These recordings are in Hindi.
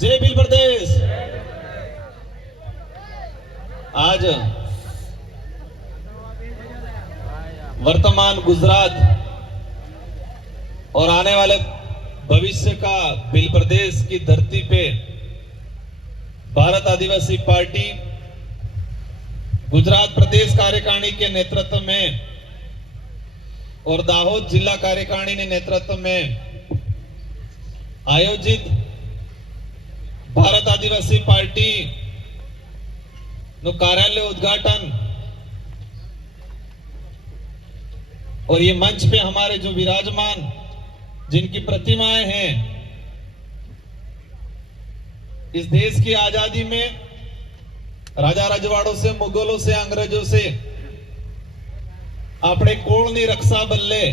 जय भील प्रदेश। आज वर्तमान गुजरात और आने वाले भविष्य का भील प्रदेश की धरती पे भारत आदिवासी पार्टी गुजरात प्रदेश कार्यकारिणी के नेतृत्व में और दाहोद जिला कार्यकारिणी के नेतृत्व में आयोजित भारत आदिवासी पार्टी नो कार्यालय उद्घाटन और ये मंच पे हमारे जो विराजमान जिनकी प्रतिमाएं हैं, इस देश की आजादी में राजा रजवाड़ों से, मुगलों से, अंग्रेजों से આપણે કોળની રક્ષા બદલે,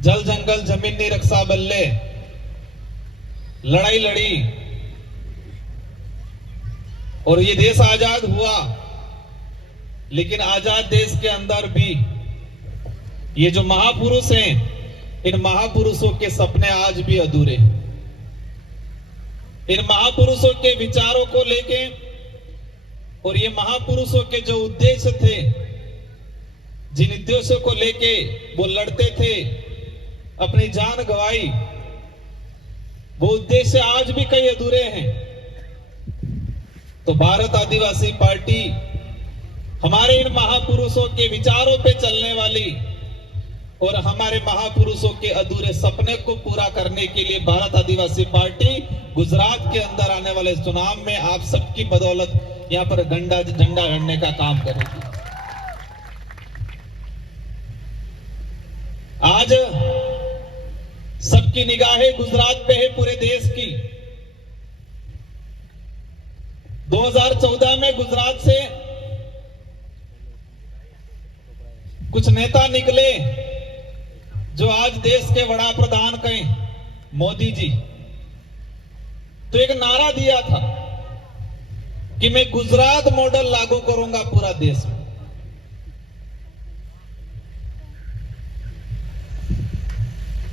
જલ જંગલ જમીનની રક્ષા બદલે लड़ाई लड़ी और ये देश आजाद हुआ। लेकिन आजाद देश के अंदर भी ये जो महापुरुष हैं, इन महापुरुषों के सपने आज भी अधूरे। इन महापुरुषों के विचारों को लेके और ये महापुरुषों के जो उद्देश्य थे, जिन उद्देश्यों को लेके वो लड़ते थे, अपनी जान गंवाई, वो उद्देश्य आज भी कई अधूरे हैं। तो भारत आदिवासी पार्टी हमारे इन महापुरुषों के विचारों पे चलने वाली और हमारे महापुरुषों के अधूरे सपने को पूरा करने के लिए भारत आदिवासी पार्टी गुजरात के अंदर आने वाले चुनाव में आप सबकी बदौलत यहाँ पर झंडा गड़ने का काम करेगी। आज सबकी निगाहें गुजरात पे है, पूरे देश की। 2014 में गुजरात से कुछ नेता निकले जो आज देश के बड़ा प्रधान कहें, मोदी जी। तो एक नारा दिया था कि मैं गुजरात मॉडल लागू करूंगा पूरा देश में।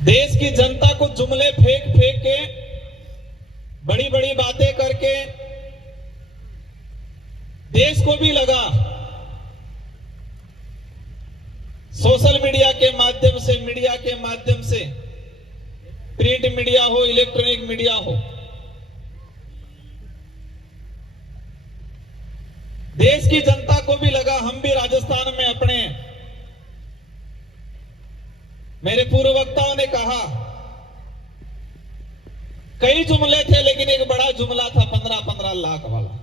देश की जनता को जुमले फेंक फेंक के, बड़ी बड़ी बातें करके देश को भी लगा सोशल मीडिया के माध्यम से प्रिंट मीडिया हो, इलेक्ट्रॉनिक मीडिया हो, देश की जनता को भी लगा हम भी राजस्थान में अपने, मेरे पूर्व वक्ताओं ने कहा कई जुमले थे, लेकिन एक बड़ा जुमला था 15-15 लाख वाला।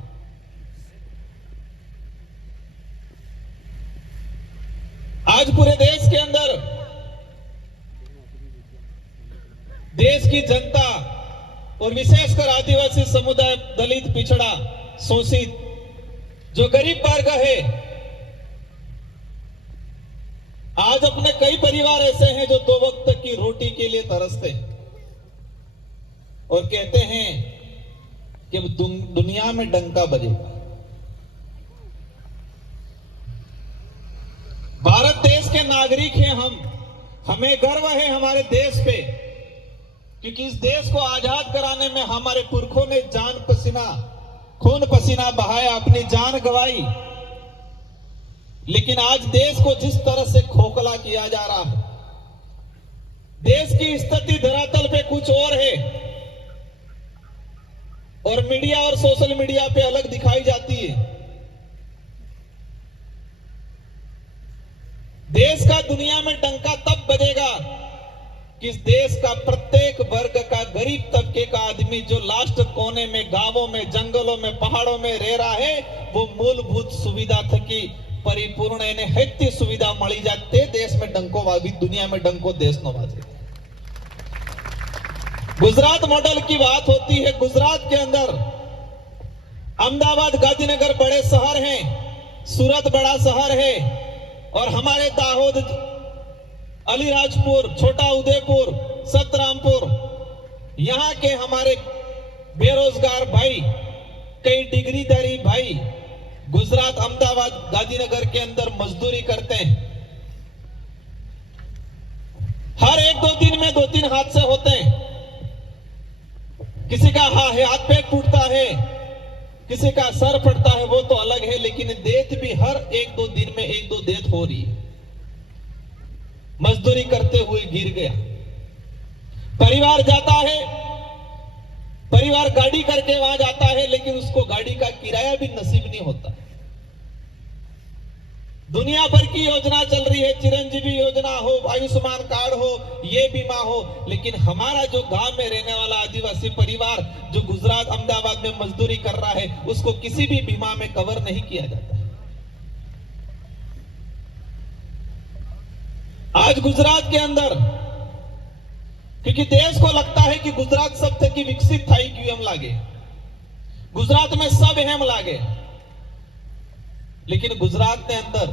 आज पूरे देश के अंदर देश की जनता और विशेषकर आदिवासी समुदाय, दलित, पिछड़ा, शोषित, जो गरीब वर्ग है, आज अपने कई परिवार ऐसे हैं जो 2 वक्त की रोटी के लिए तरसते हैं और कहते हैं कि दुनिया में डंका बजेगा। भारत देश के नागरिक हैं हम, हमें गर्व है हमारे देश पे, क्योंकि इस देश को आजाद कराने में हमारे पुरखों ने जान पसीना, खून पसीना बहाया, अपनी जान गंवाई। लेकिन आज देश को जिस तरह से खोखला किया जा रहा है, देश की स्थिति धरातल पे कुछ और है और मीडिया और सोशल मीडिया पे अलग दिखाई जाती है। देश का दुनिया में डंका तब बजेगा कि इस देश का प्रत्येक वर्ग का, गरीब तबके का आदमी जो लास्ट कोने में, गांवों में, जंगलों में, पहाड़ों में रह रहा है, वो मूलभूत सुविधा थकी परिपूर्ण एने हेती सुविधा मળી जाते देश में डंको वागी, दुनिया में डंको देश नो वाजे। गुजरात मॉडल की बात होती है। गुजरात के अंदर अहमदाबाद, गांधीनगर बड़े शहर हैं, सूरत बड़ा शहर है और हमारे दाहोद, अलीराजपुर, छोटा उदयपुर, सतरामपुर, यहाँ के हमारे बेरोजगार भाई, कई डिग्रीधारी भाई गुजरात, अहमदाबाद, गांधीनगर के अंदर मजदूरी करते हैं। हर 1-2 दिन में 2-3 हादसे होते हैं। किसी का हाथ पैर टूटता है, किसी का सर फटता है, वो तो अलग है, लेकिन डेथ भी हर 1-2 दिन में 1-2 डेथ हो रही है। मजदूरी करते हुए गिर गया, परिवार जाता है, परिवार गाड़ी करके वहां जाता है, लेकिन उसको गाड़ी का किराया भी नसीब नहीं होता। दुनिया भर की योजना चल रही है, चिरंजीवी योजना हो, आयुष्मान कार्ड हो, ये बीमा हो, लेकिन हमारा जो गांव में रहने वाला आदिवासी परिवार जो गुजरात अहमदाबाद में मजदूरी कर रहा है, उसको किसी भी बीमा में कवर नहीं किया जाता। आज गुजरात के अंदर, क्योंकि देश को लगता है कि गुजरात सब थकी विकसित था क्यों हम लागे, गुजरात में सब हम लागे, लेकिन गुजरात के अंदर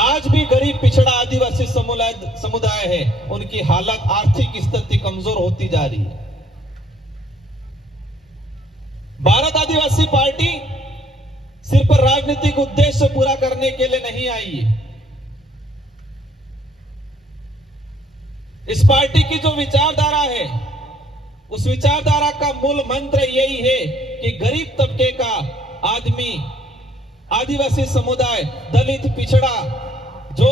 आज भी गरीब पिछड़ा आदिवासी समुदाय है, उनकी हालत आर्थिक स्थिति कमजोर होती जा रही है। भारत आदिवासी पार्टी सिर्फ राजनीतिक उद्देश्य पूरा करने के लिए नहीं आई है। इस पार्टी की जो विचारधारा है, उस विचारधारा का मूल मंत्र यही है कि गरीब तबके का आदमी, आदिवासी समुदाय, दलित, पिछड़ा, जो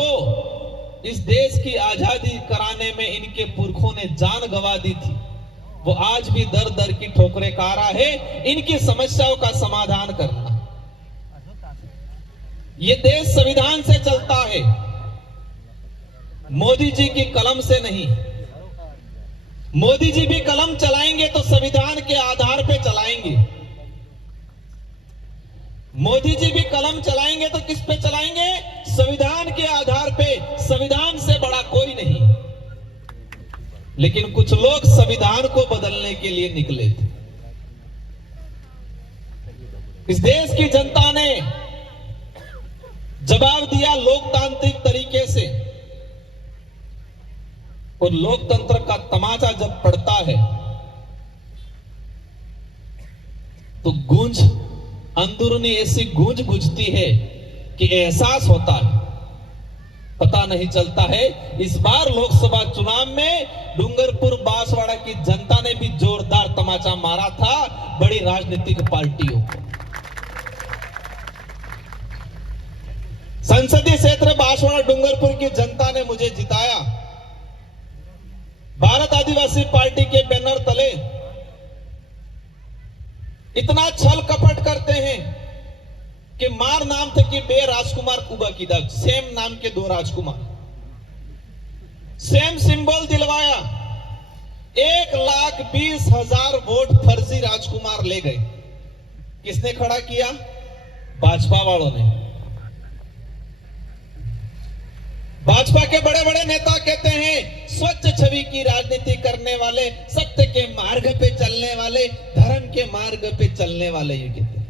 इस देश की आजादी कराने में इनके पुरखों ने जान गंवा दी थी, वो आज भी दर दर की ठोकरें खा रहा है। इनकी समस्याओं का समाधान करना, ये देश संविधान से चलता है, मोदी जी की कलम से नहीं। मोदी जी भी कलम चलाएंगे तो संविधान के आधार पे चलाएंगे। मोदी जी भी कलम चलाएंगे तो किस पे चलाएंगे? संविधान के आधार पे। संविधान से बड़ा कोई नहीं। लेकिन कुछ लोग संविधान को बदलने के लिए निकले थे। इस देश की जनता ने जवाब दिया लोकतांत्रिक तरीके से, और लोकतंत्र का तमाचा जब पड़ता है तो गूंज, अंदरूनी ऐसी गूंज गुजती है कि एहसास होता है, पता नहीं चलता है। इस बार लोकसभा चुनाव में डूंगरपुर बांसवाड़ा की जनता ने भी जोरदार तमाचा मारा था बड़ी राजनीतिक पार्टियों को। संसदीय क्षेत्र बांसवाड़ा डूंगरपुर की जनता ने मुझे जिताया। भारत आदिवासी पार्टी के बैनर तले इतना छल कपट करते हैं कि मार नाम थे कि बे राजकुमार कुबा की दर्ज, सेम नाम के 2 राजकुमार, सेम सिंबल दिलवाया। 1,20,000 वोट फर्जी राजकुमार ले गए। किसने खड़ा किया? भाजपा वालों ने। भाजपा के बड़े बड़े नेता कहते हैं स्वच्छ छवि की राजनीति करने वाले, सत्य के मार्ग पे चलने वाले, धर्म के मार्ग पे चलने वाले, ये कहते हैं।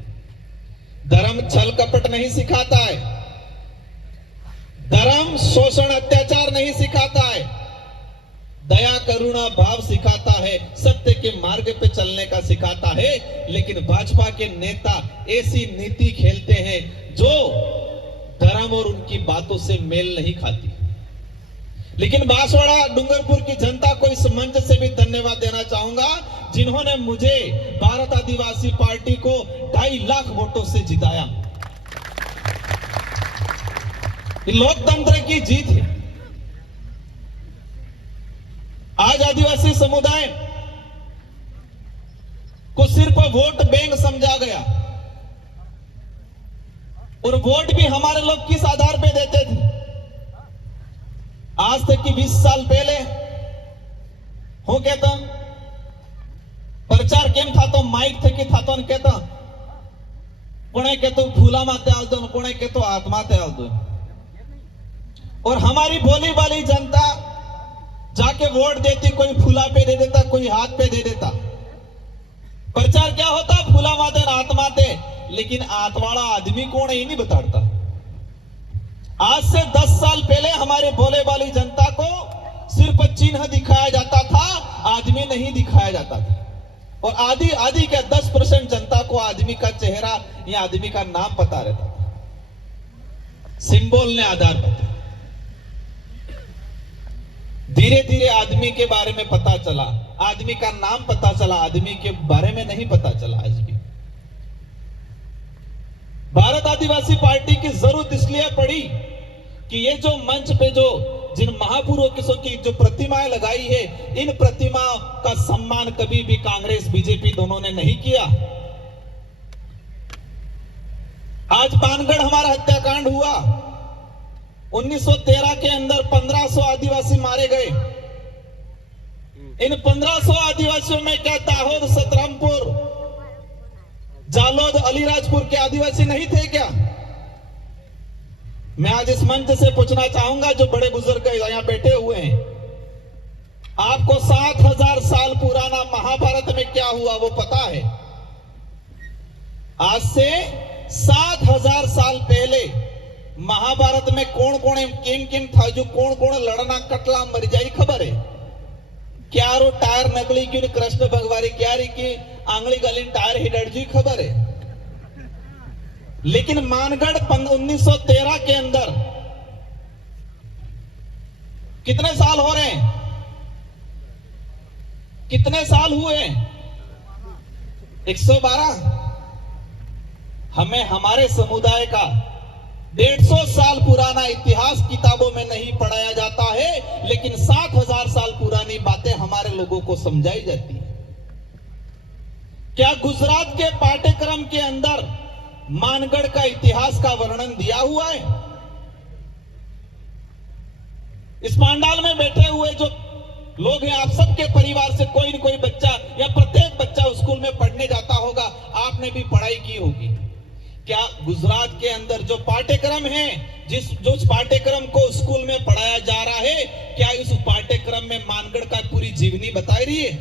धर्म छल कपट नहीं सिखाता है, धर्म शोषण अत्याचार नहीं सिखाता है, दया करुणा भाव सिखाता है, सत्य के मार्ग पे चलने का सिखाता है। लेकिन भाजपा के नेता ऐसी नीति खेलते हैं जो धर्म और उनकी बातों से मेल नहीं खाती। लेकिन बांसवाड़ा डूंगरपुर की जनता को इस मंच से भी धन्यवाद देना चाहूंगा जिन्होंने मुझे भारत आदिवासी पार्टी को 2.5 लाख वोटों से जिताया। ये लोकतंत्र की जीत है। आज आदिवासी समुदाय को सिर्फ वोट बैंक समझा गया, और वोट भी हमारे लोग किस आधार पे देते थे? आज तक की 20 साल पहले हो कहता प्रचार केम था तो माइक थे कि था तो कहता कोने कहते फूला माते आल दो, कोने कहते हाथ माते आल दो। और हमारी भोली वाली जनता जाके वोट देती, कोई फूला पे दे देता, कोई हाथ पे दे देता। प्रचार क्या होता? फूला माते हाथ माते। लेकिन आतवाड़ा आदमी कौन है ये नहीं बताता। आज से 10 साल पहले हमारे भोले वाली जनता को सिर्फ चिन्ह दिखाया जाता था, आदमी नहीं दिखाया जाता था। और आदि क्या 10% जनता को आदमी का चेहरा या आदमी का नाम पता रहता था, सिंबल ने आधार पर। धीरे धीरे आदमी के बारे में पता चला, आदमी का नाम पता चला, आदमी के बारे में नहीं पता चला। आज भी भारत आदिवासी पार्टी की जरूरत इसलिए पड़ी कि ये जो मंच पे जो जिन महापुरुषों की जो प्रतिमाएं लगाई है, इन प्रतिमाओं का सम्मान कभी भी कांग्रेस बीजेपी दोनों ने नहीं किया। आज पानगढ़ हमारा हत्याकांड हुआ, 1913 के अंदर 1500 आदिवासी मारे गए। इन 1500 आदिवासियों में क्या दाहोद, सतरामपुर, जालोद, अलीराजपुर के आदिवासी नहीं थे क्या? मैं आज इस मंच से पूछना चाहूंगा, जो बड़े बुजुर्ग यहां बैठे हुए हैं, आपको 7000 साल पुराना महाभारत में क्या हुआ वो पता है? आज से 7000 साल पहले महाभारत में कौन कौन किन किन था, जो कौन कौन लड़ना कटला मर जाई खबर है क्या? रो टायर नकली क्यों कृष्ण भगवारी क्या री की आंगली गली टायर ही डर जी खबर है। लेकिन मानगढ़ 1913 के अंदर कितने साल हो रहे हैं? कितने साल हुए? 112। हमें हमारे समुदाय का 150 साल पुराना इतिहास किताबों में नहीं पढ़ाया जाता है, लेकिन 7000 साल पुरानी बातें हमारे लोगों को समझाई जाती है। क्या गुजरात के पाठ्यक्रम के अंदर मानगढ़ का इतिहास का वर्णन दिया हुआ है? इस पांडाल में बैठे हुए जो लोग हैं, आप सबके परिवार से कोई न कोई बच्चा या प्रत्येक बच्चा स्कूल में पढ़ने जाता होगा, आपने भी पढ़ाई की होगी। क्या गुजरात के अंदर जो पाठ्यक्रम है, जो पाठ्यक्रम को स्कूल में पढ़ाया जा रहा है, क्या इस पाठ्यक्रम में मानगढ़ का पूरी जीवनी बताई रही है?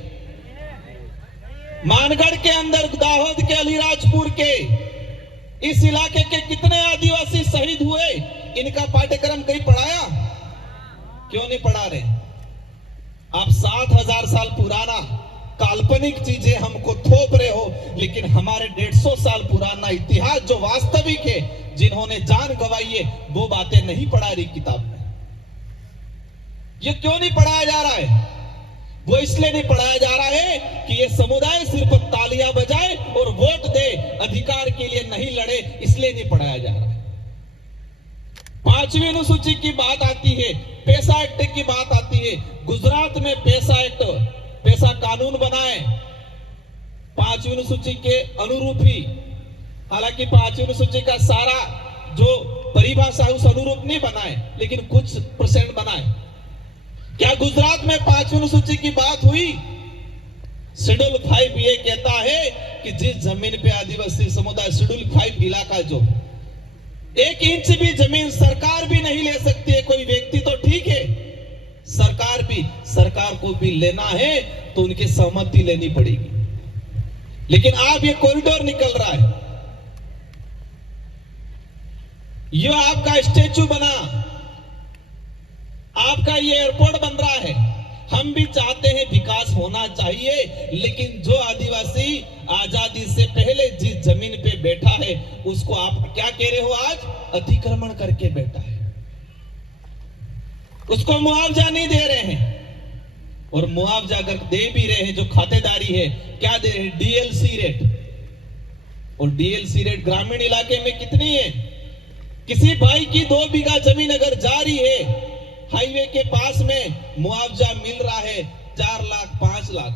मानगढ़ के अंदर दाहोद के, अलीराजपुर के, इस इलाके के कितने आदिवासी शहीद हुए, इनका पाठ्यक्रम कहीं पढ़ाया? क्यों नहीं पढ़ा रहे? आप 7000 साल पुराना काल्पनिक चीजें हमको थोप रहे हो, लेकिन हमारे 150 साल पुराना इतिहास जो वास्तविक है, जिन्होंने जान गंवाई है, वो बातें नहीं पढ़ा रही किताब में। ये क्यों नहीं पढ़ाया जा रहा है? वो इसलिए नहीं पढ़ाया जा रहा है कि ये समुदाय सिर्फ तालियां बजाए और वोट दे, अधिकार के लिए नहीं लड़े, इसलिए नहीं पढ़ाया जा रहा है। 5वीं अनुसूची की बात आती है, पैसा एक्ट की बात आती है। गुजरात में पैसा एक्ट, पैसा कानून बनाए 5वीं अनुसूची के अनुरूप ही। हालांकि 5वीं अनुसूची का सारा जो परिभाषा है उस अनुरूप नहीं बनाए, लेकिन कुछ % बनाए। क्या गुजरात में 5वीं अनुसूची की बात हुई? शेड्यूल 5 ये कहता है कि जिस जमीन पे आदिवासी समुदाय, शेड्यूल 5 इलाका जो 1 इंच भी जमीन सरकार भी नहीं ले सकती है। कोई व्यक्ति तो ठीक है, सरकार को भी लेना है तो उनकी सहमति लेनी पड़ेगी। लेकिन अब ये कॉरिडोर निकल रहा है, ये आपका स्टैचू बना, आपका ये एयरपोर्ट बन रहा है। हम भी चाहते हैं विकास होना चाहिए, लेकिन जो आदिवासी आजादी से पहले जिस जमीन पे बैठा है, उसको आप क्या कह रहे हो? आज अतिक्रमण करके बैठा है, उसको मुआवजा नहीं दे रहे हैं। और मुआवजा अगर दे भी रहे हैं, जो खातेदारी है, क्या दे रहे हैं? DLC rate. और डीएलसी रेट ग्रामीण इलाके में कितनी है? किसी भाई की 2 बीघा जमीन अगर जा रही है, हाईवे के पास में मुआवजा मिल रहा है 4 लाख 5 लाख।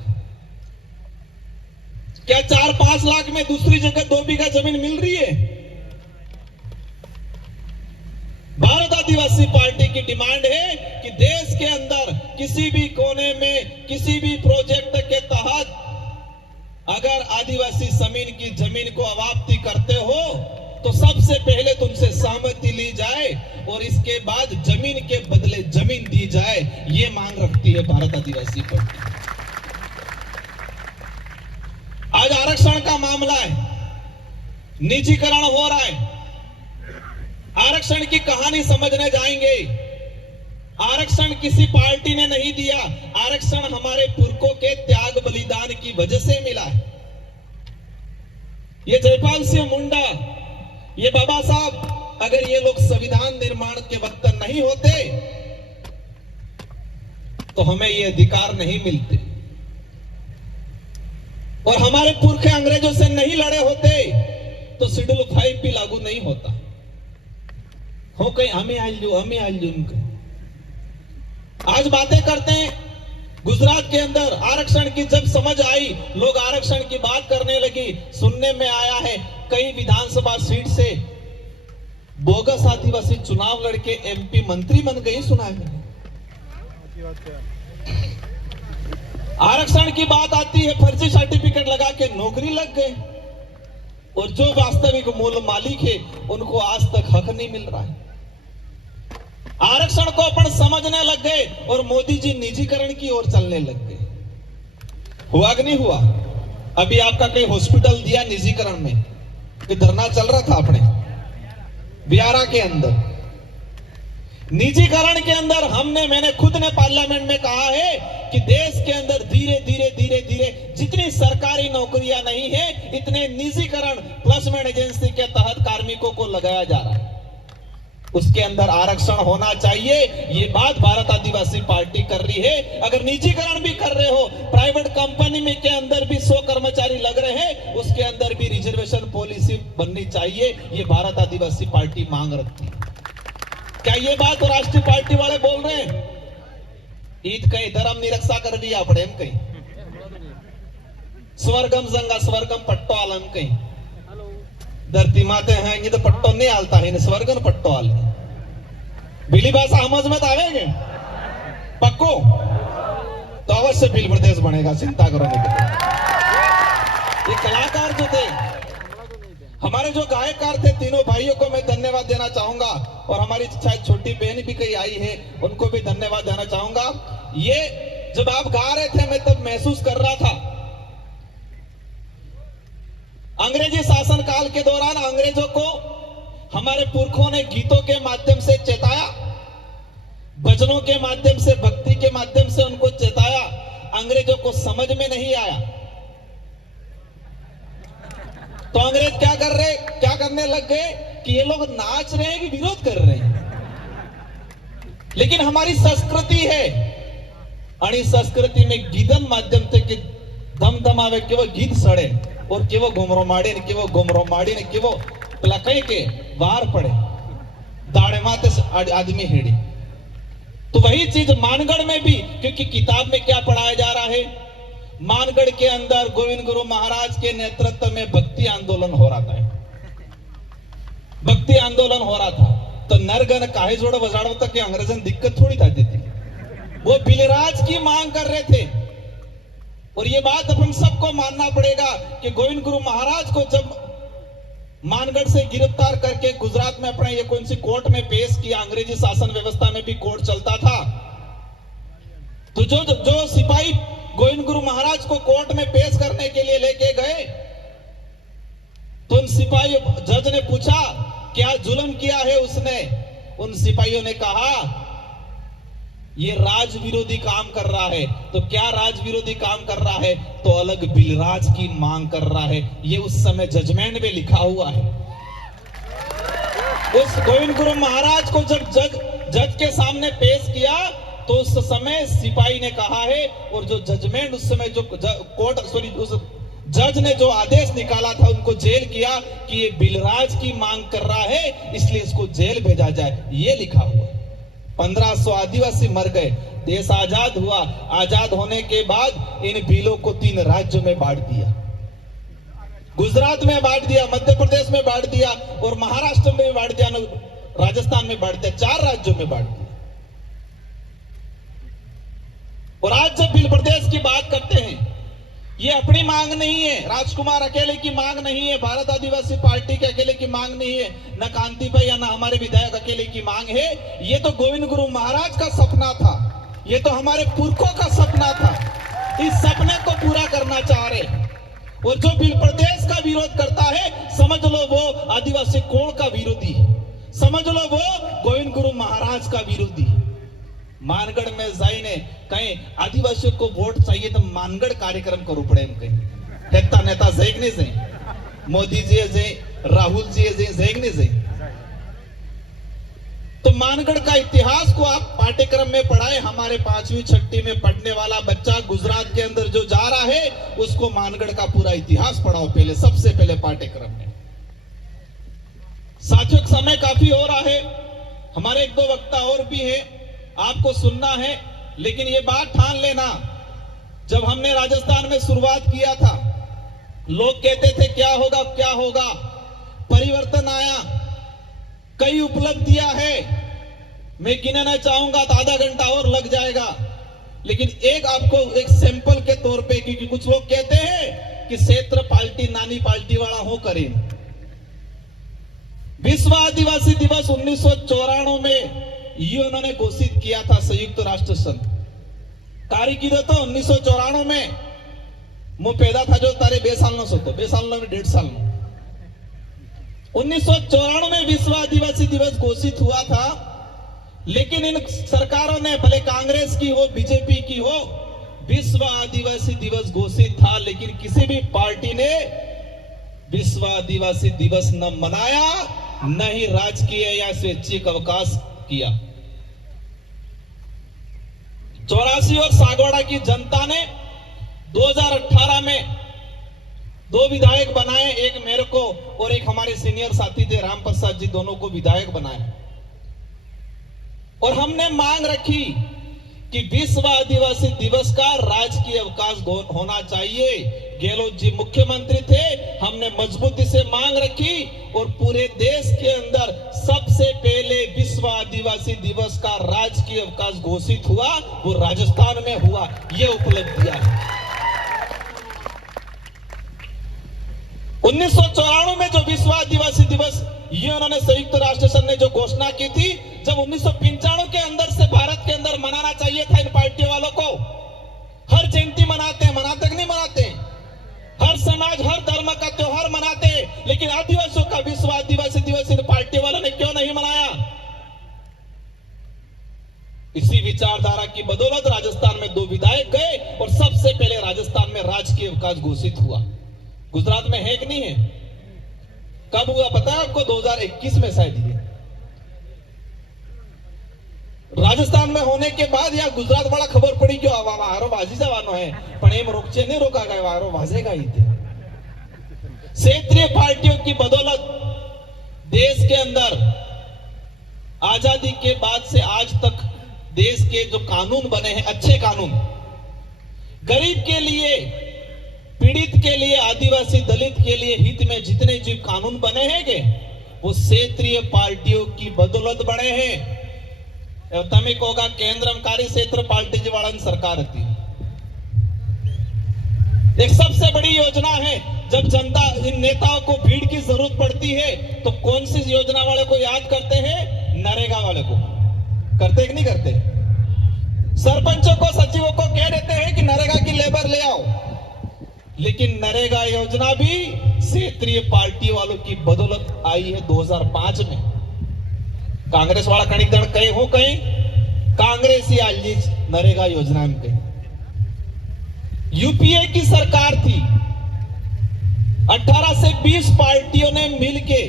क्या 4-5 लाख में दूसरी जगह 2 बीघा जमीन मिल रही है? भारत आदिवासी पार्टी की डिमांड है कि देश के अंदर किसी भी कोने में किसी भी प्रोजेक्ट के तहत अगर आदिवासी जमीन को अवाप्ति करते हो तो सबसे पहले तुमसे सहमति ली जाए और इसके बाद जमीन के बदले जमीन दी जाए। ये मांग रखती है भारत आदिवासी पार्टी। आज आरक्षण का मामला है, निजीकरण हो रहा है। आरक्षण की कहानी समझने जाएंगे। आरक्षण किसी पार्टी ने नहीं दिया, आरक्षण हमारे पुरखों के त्याग बलिदान की वजह से मिला है। ये जयपाल सिंह मुंडा, ये बाबा साहब, अगर ये लोग संविधान निर्माण के वक्त नहीं होते तो हमें ये अधिकार नहीं मिलते। और हमारे पुरखे अंग्रेजों से नहीं लड़े होते तो शेड्यूल 5 भी लागू नहीं होता। हो कहीं हमें आज उनको आज बातें करते हैं। गुजरात के अंदर आरक्षण की जब समझ आई, लोग आरक्षण की बात करने लगी, सुनने में आया है कई विधानसभा सीट से बोगस आदिवासी चुनाव लड़के एमपी मंत्री बन गई। सुना है आरक्षण की बात आती है, फर्जी सर्टिफिकेट लगा के नौकरी लग गए, और जो वास्तविक मूल मालिक है उनको आज तक हक नहीं मिल रहा है। आरक्षण को अपन समझने लग गए और मोदी जी निजीकरण की ओर चलने लग गए। हुआ कि नहीं हुआ? अभी आपका कहीं हॉस्पिटल दिया निजीकरण में, कि धरना चल रहा था अपने बियारा के अंदर। निजीकरण के अंदर मैंने खुद ने पार्लियामेंट में कहा है कि देश के अंदर धीरे धीरे जितनी सरकारी नौकरियां नहीं है, इतने निजीकरण प्लेसमेंट एजेंसी के तहत कार्मिकों को लगाया जा रहा है। उसके अंदर आरक्षण होना चाहिए। ये बात भारत आदिवासी पार्टी कर रही है। अगर निजीकरण भी कर रहे हो, प्राइवेट कंपनी में के अंदर भी 100 कर्मचारी लग रहे हैं, उसके अंदर भी रिजर्वेशन पॉलिसी बननी चाहिए। ये भारत आदिवासी पार्टी मांग रखती है। क्या ये बात तो राष्ट्रीय पार्टी वाले बोल रहे हैं? ईद कहीं धर्म निरक्षा कर दिया पड़े हम कहीं स्वर्गम जंगा स्वर्गम पट्टो आलम कहीं धरती माते हैं ये तो पट्टो नहीं आलता है, स्वर्गन पट्टो आल बिली भाषा समझ में आवेंगे पक्को तो अवश्य बिल प्रदेश बनेगा, चिंता करो नहीं। ये कलाकार जो थे, हमारे जो गायककार थे, तीनों भाइयों को मैं धन्यवाद देना चाहूंगा, और हमारी शायद छोटी बहन भी कहीं आई है, उनको भी धन्यवाद देना चाहूंगा। ये जब आप गा रहे थे मैं तब महसूस कर रहा था, अंग्रेजी शासन काल के दौरान अंग्रेजों को हमारे पुरखों ने गीतों के माध्यम से चेताया, भजनों के माध्यम से, भक्ति के माध्यम से उनको चेताया। अंग्रेजों को समझ में नहीं आया तो अंग्रेज क्या करने लग गए कि ये लोग नाच रहे हैं कि विरोध कर रहे हैं। लेकिन हमारी संस्कृति है, आणि संस्कृति में गीतन माध्यम से कि धमधमावे के वो गीत सड़े और के वो घुमरो माड़ी ने के वो प्लकई के वार पड़े दाड़े माते से आदमी हेड़ी। तो वही चीज मानगढ़ में भी, क्योंकि किताब में क्या पढ़ाया जा रहा है, मानगढ़ के अंदर गोविंद गुरु महाराज के नेतृत्व में भक्ति आंदोलन हो रहा था। भक्ति आंदोलन हो रहा था तो नरगन काहे जोड़ बजाड़ो तक कि अंग्रेजन दिक्कत थोड़ी था देती, वो बिलराज की मांग कर रहे थे। और ये बात अब हम सबको मानना पड़ेगा कि गोविंद गुरु महाराज को जब मानगढ़ से गिरफ्तार करके गुजरात में अपने ये कौन सी कोर्ट में पेश किया, अंग्रेजी शासन व्यवस्था में भी कोर्ट चलता था, तो जो सिपाही गोविंद गुरु महाराज को कोर्ट में पेश करने के लिए लेके गए, तो उन सिपाही जज ने पूछा क्या जुल्म किया है उसने। उन सिपाहियों ने कहा ये राज विरोधी काम कर रहा है। तो क्या राज विरोधी काम कर रहा है? तो अलग बिलराज की मांग कर रहा है। ये उस समय जजमेंट में लिखा हुआ है। उस गोविंद गुरु महाराज को जब जज के सामने पेश किया तो उस समय सिपाही ने कहा है, और जो जजमेंट उस समय जो कोर्ट उस जज ने जो आदेश निकाला था, उनको जेल किया कि ये बिलराज की मांग कर रहा है इसलिए इसको जेल भेजा जाए, ये लिखा हुआ। 1500 आदिवासी मर गए, देश आजाद हुआ। आजाद होने के बाद इन बिलों को 3 राज्यों में बांट दिया, गुजरात में बांट दिया, मध्य प्रदेश में बांट दिया और महाराष्ट्र में बांट दिया, राजस्थान में बांट दिया, 4 राज्यों में बांट दिया। और आज जब बिल प्रदेश की बात करते हैं, ये अपनी मांग नहीं है, राजकुमार अकेले की मांग नहीं है, भारत आदिवासी पार्टी के अकेले की मांग नहीं है, न कांति भाई या न हमारे विधायक अकेले की मांग है। ये तो गोविंद गुरु महाराज का सपना था, ये तो हमारे पुरखों का सपना था। इस सपने को पूरा करना चाह रहे, और जो बिल प्रदेश का विरोध करता है, समझ लो वो आदिवासी कोण का विरोधी है, समझ लो वो गोविंद गुरु महाराज का विरोधी है। मानगढ़ में जाइने कहीं आदिवासियों को वोट चाहिए तो मानगढ़ कार्यक्रम करो पड़े हम कहीं नेता नेता जैग नहीं जाए, मोदी जी जाए, राहुल जी जाए, जैग नहीं जाए। तो मानगढ़ का इतिहास को आप पाठ्यक्रम में पढ़ाए। हमारे 5वीं 6वीं में पढ़ने वाला बच्चा गुजरात के अंदर जो जा रहा है उसको मानगढ़ का पूरा इतिहास पढ़ाओ पहले, सबसे पहले पाठ्यक्रम में। साथियों, समय काफी हो रहा है, हमारे 1-2 वक्ता और भी हैं, आपको सुनना है, लेकिन ये बात ठान लेना, जब हमने राजस्थान में शुरुआत किया था लोग कहते थे क्या होगा क्या होगा, परिवर्तन आया, कई उपलब्धियां है, मैं गिनना चाहूंगा तो आधा घंटा और लग जाएगा, लेकिन एक आपको एक सैंपल के तौर पे, क्योंकि कुछ लोग कहते हैं कि क्षेत्र पार्टी नानी पार्टी वाला हो करे। विश्व आदिवासी दिवस 1994 में ये उन्होंने घोषित किया था संयुक्त राष्ट्र संघ। कार्य कीधो तो 1994 में मैं पैदा था जो तारे 2 साल नो सोतो, 2 साल नो 1.5 साल नो। 1994 में विश्व आदिवासी दिवस घोषित हुआ था, लेकिन इन सरकारों ने, भले कांग्रेस की हो बीजेपी की हो, विश्व आदिवासी दिवस घोषित था, लेकिन किसी भी पार्टी ने विश्व आदिवासी दिवस न मनाया, न ही राजकीय या स्वैच्छिक अवकाश किया। 84 और सागवाड़ा की जनता ने 2018 में 2 विधायक बनाए, एक मेरे को और एक हमारे सीनियर साथी थे राम प्रसाद जी, दोनों को विधायक बनाए। और हमने मांग रखी कि विश्व आदिवासी दिवस का राजकीय अवकाश होना चाहिए। गहलोत जी मुख्यमंत्री थे, हमने मजबूती से मांग रखी और पूरे देश के अंदर सबसे पहले विश्व आदिवासी दिवस का राजकीय अवकाश घोषित हुआ, वो राजस्थान में हुआ। ये उपलब्धियां है। 1994 में जो विश्व आदिवासी दिवस ये उन्होंने संयुक्त राष्ट्र संघ ने जो घोषणा की थी, जब 1995 के अंदर से भारत के अंदर मनाना चाहिए था इन पार्टियों वालों को। हर जयंती मनाते हैं, मनाते कि नहीं मनाते? हर समाज हर धर्म का त्योहार मनाते हैं, लेकिन आदिवासियों का विश्व आदिवासी दिवस इन पार्टी वालों ने क्यों नहीं मनाया? इसी विचारधारा की बदौलत राजस्थान में 2 विधायक गए और सबसे पहले राजस्थान में राजकीय अवकाश घोषित हुआ। गुजरात में है कि नहीं है? कब हुआ पता है आपको? 2021 में शायद। ये राजस्थान में होने के बाद या गुजरात वाला खबर पड़ी क्यों वारो वाजी जवानो है, पण एम रोकचे नहीं रोका गया, वारो वाजेगा ही थे। क्षेत्रीय पार्टियों की बदौलत देश के अंदर आजादी के बाद से आज तक देश के जो कानून बने हैं, अच्छे कानून, गरीब के लिए, पीड़ित के लिए, आदिवासी दलित के लिए हित में जितने जो कानून बने हैं वो क्षेत्रीय पार्टियों की बदौलत बने हैं। तमे कोगा केंद्रमकारी क्षेत्र पार्टी जी वाला सरकार थी। एक सबसे बड़ी योजना है, जब जनता इन नेताओं को भीड़ की जरूरत पड़ती है तो कौन सी योजना वाले को याद करते हैं? नरेगा वाले को। करते कि नहीं करते? सरपंचों को, सचिवों को कह देते हैं कि नरेगा की लेबर ले आओ, लेकिन नरेगा योजना भी क्षेत्रीय पार्टी वालों की बदौलत आई है 2005 में। कांग्रेस वाला कणिक दण कहीं हो, कहीं कांग्रेस ही आज नरेगा योजना में कहीं। यूपीए की सरकार थी, 18 से 20 पार्टियों ने मिलके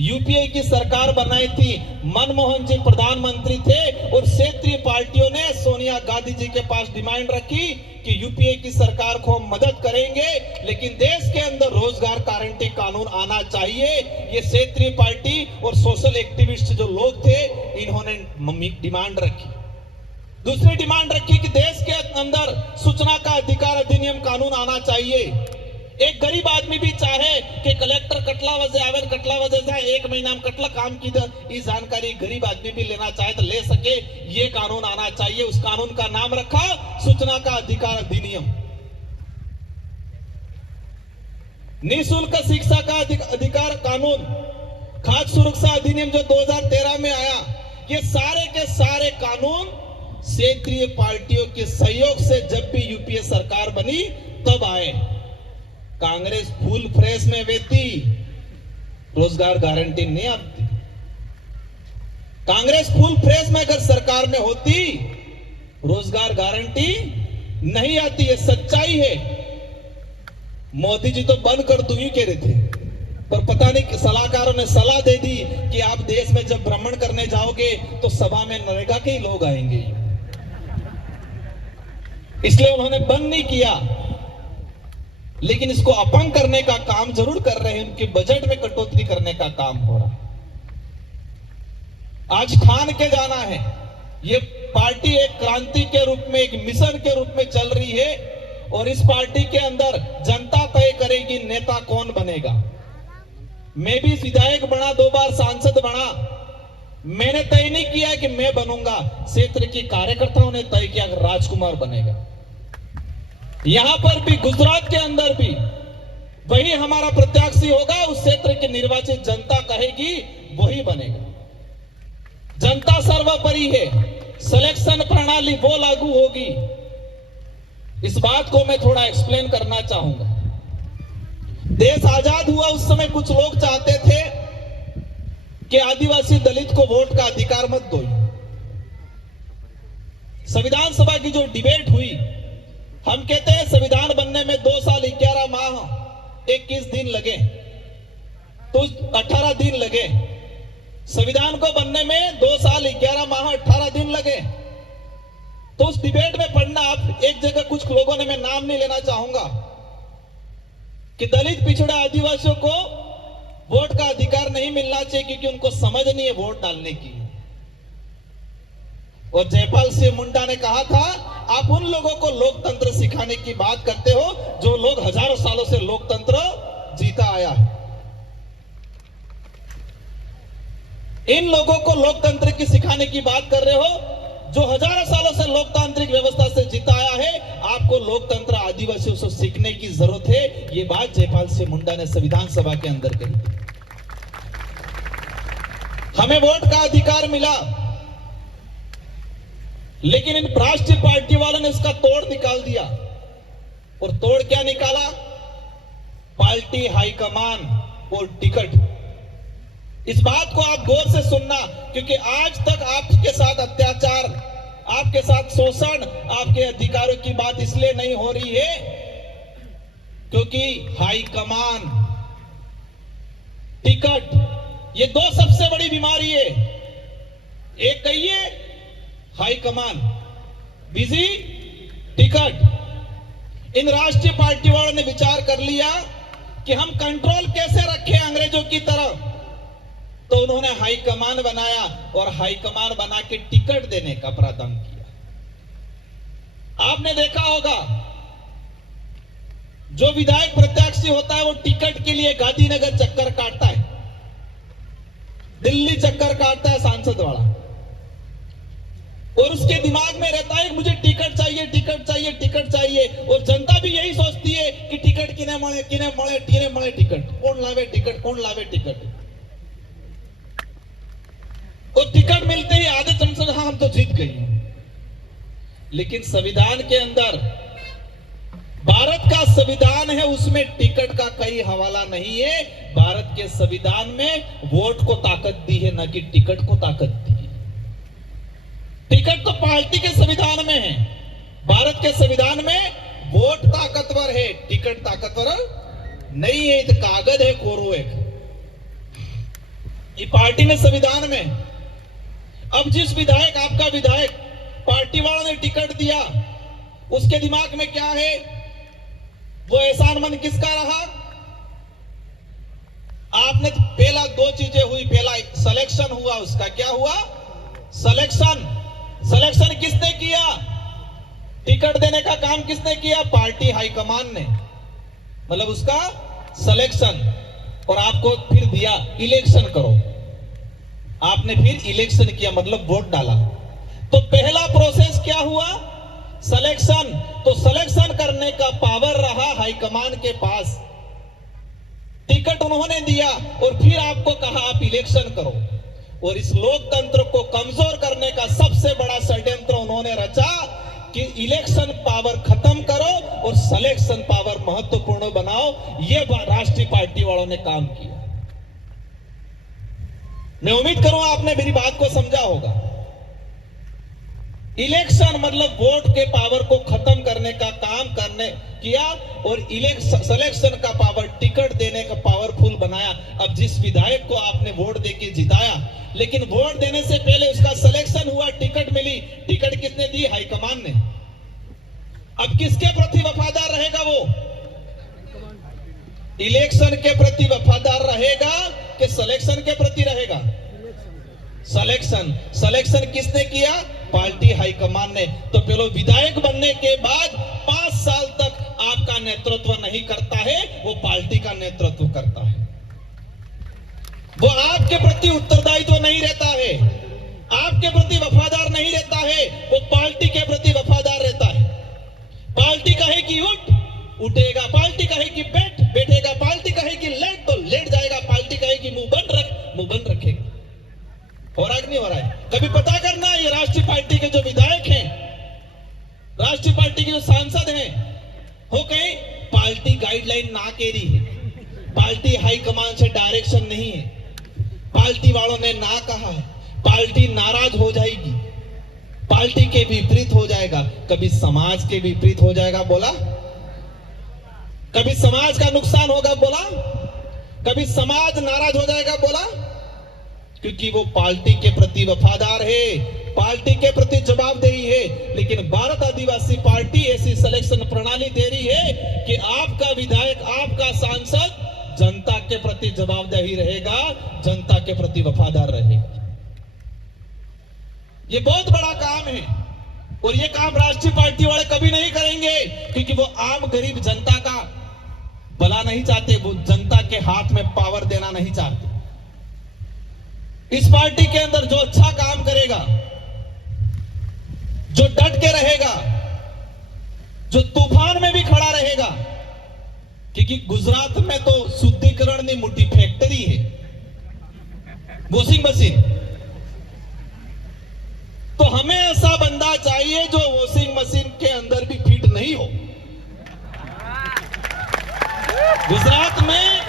यूपीए की सरकार बनाई थी। मनमोहन जी प्रधानमंत्री थे और क्षेत्रीय पार्टियों ने सोनिया गांधी जी के पास डिमांड रखी कि यूपीए की सरकार को हम मदद करेंगे, लेकिन देश के अंदर रोजगार गारंटी कानून आना चाहिए। ये क्षेत्रीय पार्टी और सोशल एक्टिविस्ट जो लोग थे, इन्होंने डिमांड रखी। दूसरी डिमांड रखी कि देश के अंदर सूचना का अधिकार अधिनियम कानून आना चाहिए। एक गरीब आदमी भी चाहे कि कलेक्टर कटला वजह आवे, कटला वजह जाए, 1 महीना में कटला काम की ये जानकारी गरीब आदमी भी लेना चाहे तो ले सके, ये कानून आना चाहिए। उस कानून का नाम रखा सूचना का अधिकार अधिनियम। निःशुल्क शिक्षा का अधिकार कानून, खाद्य सुरक्षा अधिनियम जो 2013 में आया, ये सारे के सारे कानून क्षेत्रीय पार्टियों के सहयोग से जब भी यूपीए सरकार बनी तब आए। कांग्रेस फुल फ्रेश में वेती, रोजगार गारंटी नहीं आती। कांग्रेस फुल फ्रेश में अगर सरकार में होती, रोजगार गारंटी नहीं आती। ये सच्चाई है। मोदी जी तो बंद कर दूंगी कह रहे थे, पर पता नहीं सलाहकारों ने सलाह दे दी कि आप देश में जब भ्रमण करने जाओगे तो सभा में नरेगा के ही लोग आएंगे, इसलिए उन्होंने बंद नहीं किया। लेकिन इसको अपंग करने का काम जरूर कर रहे हैं, उनके बजट में कटौती करने का काम हो रहा। आज ठान के जाना है, ये पार्टी एक क्रांति के रूप में, एक मिशन के रूप में चल रही है, और इस पार्टी के अंदर जनता तय करेगी नेता कौन बनेगा। मैं भी विधायक बना, 2 बार सांसद बना, मैंने तय नहीं किया कि मैं बनूंगा, क्षेत्र के कार्यकर्ताओं ने तय किया कि राजकुमार बनेगा। यहां पर भी, गुजरात के अंदर भी वही हमारा प्रत्याशी होगा, उस क्षेत्र की निर्वाचित जनता कहेगी वही बनेगा। जनता सर्वोपरि है, सिलेक्शन प्रणाली वो लागू होगी। इस बात को मैं थोड़ा एक्सप्लेन करना चाहूंगा। देश आजाद हुआ उस समय कुछ लोग चाहते थे कि आदिवासी दलित को वोट का अधिकार मत दो। संविधान सभा की जो डिबेट हुई, हम कहते हैं संविधान बनने में 2 साल 11 माह 21 दिन लगे, तो 18 दिन लगे। संविधान को बनने में 2 साल 11 माह 18 दिन लगे। तो उस डिबेट में पढ़ना, आप एक जगह कुछ लोगों ने, मैं नाम नहीं लेना चाहूंगा, कि दलित पिछड़ा आदिवासियों को वोट का अधिकार नहीं मिलना चाहिए क्योंकि उनको समझ नहीं है वोट डालने की। और जयपाल सिंह मुंडा ने कहा था, आप उन लोगों को लोकतंत्र सिखाने की बात करते हो जो लोग हजारों सालों से लोकतंत्र जीता आया है। इन लोगों को लोकतंत्र की सिखाने की बात कर रहे हो जो हजारों सालों से लोकतांत्रिक व्यवस्था से जीता आया है। आपको लोकतंत्र आदिवासियों से सीखने की जरूरत है। ये बात जयपाल सिंह मुंडा ने संविधान सभा के अंदर कही। हमें वोट का अधिकार मिला, लेकिन इन राष्ट्रीय पार्टी वालों ने इसका तोड़ निकाल दिया। और तोड़ क्या निकाला? पार्टी हाईकमान और टिकट। इस बात को आप गौर से सुनना, क्योंकि आज तक आपके साथ अत्याचार, आपके साथ शोषण, आपके अधिकारों की बात इसलिए नहीं हो रही है क्योंकि हाईकमान, टिकट, ये 2 सबसे बड़ी बीमारी है। एक कहिए हाईकमान, बिजी टिकट। इन राष्ट्रीय पार्टी वालों ने विचार कर लिया कि हम कंट्रोल कैसे रखें अंग्रेजों की तरह, तो उन्होंने हाईकमान बनाया और हाईकमान बना के टिकट देने का प्रावधान किया। आपने देखा होगा, जो विधायक प्रत्याशी होता है वो टिकट के लिए गांधीनगर चक्कर काटता है, दिल्ली चक्कर काटता है सांसद वाला, और उसके दिमाग में रहता है मुझे टिकट चाहिए, टिकट चाहिए, टिकट चाहिए। और जनता भी यही सोचती है कि टिकट किने मळे, किने मळे, किने मळे टिकट, कौन लावे टिकट, कौन लावे टिकट। और टिकट मिलते ही आधे चमचे, हाँ हम तो जीत गए। लेकिन संविधान के अंदर, भारत का संविधान है, उसमें टिकट का कोई हवाला नहीं है। भारत के संविधान में वोट को ताकत दी है, न कि टिकट को ताकत दी है। टिकट तो पार्टी के संविधान में है, भारत के संविधान में वोट ताकतवर है, टिकट ताकतवर नहीं है। तो कागज है कोरो एक, ये पार्टी ने संविधान में। अब जिस विधायक, आपका विधायक, पार्टी वालों ने टिकट दिया, उसके दिमाग में क्या है? वो एहसानमंद किसका रहा? आपने पहला 2 चीजें हुई। पहला सिलेक्शन हुआ, उसका क्या हुआ? सिलेक्शन। सिलेक्शन किसने किया? टिकट देने का काम किसने किया? पार्टी हाईकमान ने, मतलब उसका सिलेक्शन। और आपको फिर दिया इलेक्शन करो, आपने फिर इलेक्शन किया, मतलब वोट डाला। तो पहला प्रोसेस क्या हुआ? सिलेक्शन। तो सिलेक्शन करने का पावर रहा हाईकमान के पास, टिकट उन्होंने दिया और फिर आपको कहा आप इलेक्शन करो। और इस लोकतंत्र को कमजोर करने का सबसे बड़ा षड्यंत्र उन्होंने रचा कि इलेक्शन पावर खत्म करो और सिलेक्शन पावर महत्वपूर्ण बनाओ। यह राष्ट्रीय पार्टी वालों ने काम किया। मैं उम्मीद करूं आपने मेरी बात को समझा होगा। इलेक्शन मतलब वोट के पावर को खत्म करने का काम करने किया और सिलेक्शन का पावर, टिकट देने का पावरफुल बनाया। अब जिस विधायक को आपने वोट देके जिताया, लेकिन वोट देने से पहले उसका सिलेक्शन हुआ, टिकट मिली, टिकट किसने दी? हाईकमान ने। अब किसके प्रति वफादार रहेगा वो? इलेक्शन के प्रति वफादार रहेगा कि सिलेक्शन के प्रति रहेगा? सिलेक्शन किसने किया? पार्टी हाईकमान ने। तो पहले विधायक बनने के बाद 5 साल तक आपका नेतृत्व नहीं करता है, वो पार्टी का नेतृत्व करता है। वो आपके प्रति उत्तरदायित्व नहीं रहता है, आपके प्रति वफादार नहीं रहता है, वो पार्टी के प्रति वफादार रहता है। पार्टी कहे कि उठ, उठेगा। पार्टी कहे कि बैठ, बैठेगा। पार्टी कहे कि लेट, तो लेट जाएगा। पार्टी कहे कि मुंह बंद रख, मुंह बंद रखेगा। हो रहा है कि नहीं हो रहा है? कभी पता करना, ये राष्ट्रीय पार्टी के जो विधायक हैं, राष्ट्रीय पार्टी के जो सांसद हैं, हो कहीं पार्टी गाइडलाइन ना के रही है, पार्टी हाईकमान से डायरेक्शन नहीं है, पार्टी वालों ने ना कहा है, पार्टी नाराज हो जाएगी, पार्टी के विपरीत हो जाएगा, कभी समाज के विपरीत हो जाएगा बोला, कभी समाज का नुकसान होगा बोला, कभी समाज नाराज हो जाएगा बोला, क्योंकि वो पार्टी के प्रति वफादार है, पार्टी के प्रति जवाबदेही है। लेकिन भारत आदिवासी पार्टी ऐसी सिलेक्शन प्रणाली दे रही है कि आपका विधायक, आपका सांसद जनता के प्रति जवाबदेही रहेगा, जनता के प्रति वफादार रहेगा। ये बहुत बड़ा काम है और ये काम राष्ट्रीय पार्टी वाले कभी नहीं करेंगे, क्योंकि वो आम गरीब जनता का भला नहीं चाहते, वो जनता के हाथ में पावर देना नहीं चाहते। इस पार्टी के अंदर जो अच्छा काम करेगा, जो डट के रहेगा, जो तूफान में भी खड़ा रहेगा, क्योंकि गुजरात में तो शुद्धिकरण की मोटी फैक्ट्री है, वॉशिंग मशीन, तो हमें ऐसा बंदा चाहिए जो वॉशिंग मशीन के अंदर भी फिट नहीं हो। गुजरात में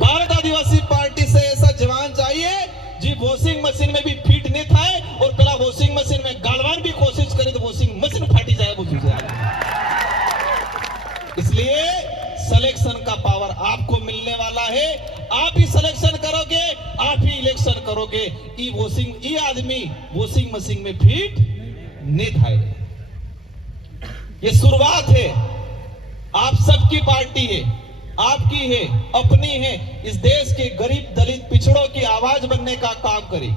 भारत आदिवासी पार्टी से ऐसा जवान चाहिए जी वॉशिंग मशीन में भी फिट नहीं था, और पहला वॉशिंग मशीन में गालवान भी कोशिश करे तो वॉशिंग मशीन फाटी जाए वो इसलिए सिलेक्शन का पावर आपको मिलने वाला है। आप ही सिलेक्शन करोगे, आप ही इलेक्शन करोगे। ई आदमी वॉशिंग मशीन में फिट नहीं था। ये शुरुआत है, आप सबकी पार्टी है, आपकी है, अपनी है। इस देश के गरीब दलित पिछड़ों की आवाज बनने का काम करेगी,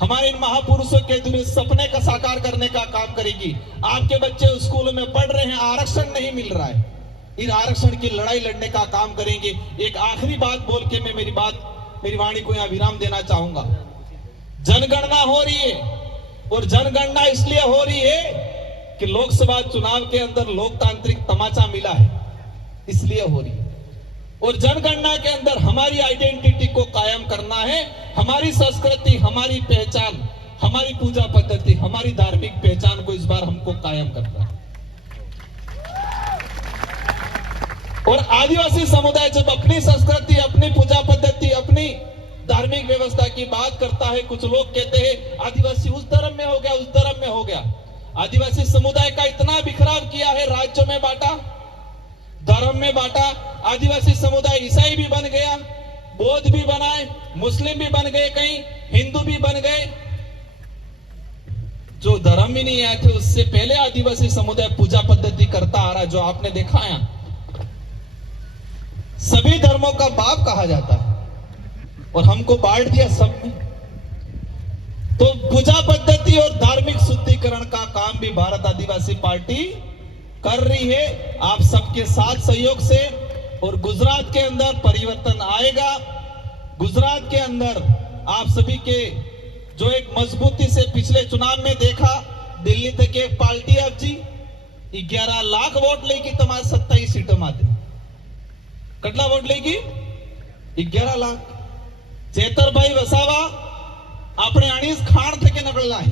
हमारे इन महापुरुषों के दूर सपने का साकार करने का काम करेगी। आपके बच्चे स्कूल में पढ़ रहे हैं, आरक्षण नहीं मिल रहा है, इन आरक्षण की लड़ाई लड़ने का काम करेंगे। एक आखिरी बात बोल के मैं मेरी वाणी को यहां विराम देना चाहूंगा। जनगणना हो रही है, और जनगणना इसलिए हो रही है कि लोकसभा चुनाव के अंदर लोकतांत्रिक तमाचा मिला है, इसलिए हो रही है। और जनगणना के अंदर हमारी आइडेंटिटी को कायम करना है, हमारी संस्कृति, हमारी पहचान, हमारी पूजा पद्धति, हमारी धार्मिक पहचान को इस बार हमको कायम करना है। और आदिवासी समुदाय जब अपनी संस्कृति, अपनी पूजा पद्धति, अपनी धार्मिक व्यवस्था की बात करता है, कुछ लोग कहते हैं आदिवासी उस धर्म में हो गया, उस धर्म में हो गया। आदिवासी समुदाय का इतना बिखराव किया है, राज्यों में बांटा, धर्म में बांटा। आदिवासी समुदाय ईसाई भी बन गया, बौद्ध भी बनाए, मुस्लिम भी बन गए, कहीं हिंदू भी बन गए। जो धर्म ही नहीं आए थे उससे पहले आदिवासी समुदाय पूजा पद्धति करता आ रहा, जो आपने देखा है। सभी धर्मों का बाप कहा जाता है और हमको बांट दिया सब में। तो पूजा पद्धति और धार्मिक शुद्धिकरण का काम भी भारत आदिवासी पार्टी कर रही है, आप सबके साथ सहयोग से। और गुजरात के अंदर परिवर्तन आएगा। गुजरात के अंदर आप सभी के जो एक मजबूती से पिछले चुनाव में देखा, दिल्ली तक एक पार्टी आप जी 11 लाख वोट लेगी, तुम्हारे 27 सीटों में कटला वोट लेगी 11 लाख। चेतरभाई वसावा अपने 19 खान थे के नकल लाए,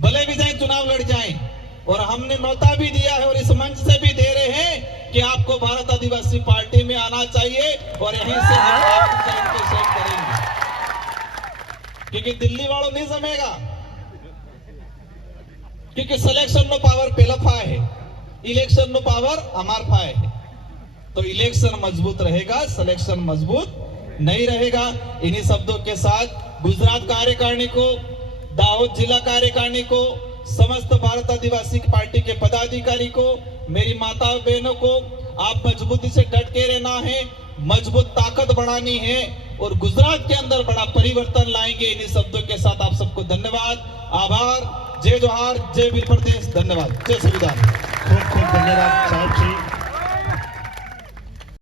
भले भी जाए चुनाव लड़ जाए। और हमने न्योता भी दिया है और इस मंच से भी दे रहे हैं कि आपको भारत आदिवासी पार्टी में आना चाहिए, और यहीं से हम आपको करेंगे, क्योंकि दिल्ली वालों नहीं जमेगा, क्योंकि सिलेक्शन नो पावर पेला फाय है, इलेक्शन नो पावर अमार फाय है। तो इलेक्शन मजबूत रहेगा, सिलेक्शन मजबूत नहीं रहेगा। इन्हीं शब्दों के साथ गुजरात कार्यकारिणी को, दाहोद जिला कार्यकारिणी को, समस्त भारत आदिवासी पार्टी के पदाधिकारी को, मेरी माताओं बहनों को, आप मजबूती से डट के रहना है, मजबूत ताकत बढ़ानी है और गुजरात के अंदर बड़ा परिवर्तन लाएंगे। इन्हीं शब्दों के साथ आप सबको धन्यवाद, आभार, जय जोहार, जय वीर प्रदेश, धन्यवाद, जय संविधान। खूब खूब धन्यवाद साहब श्री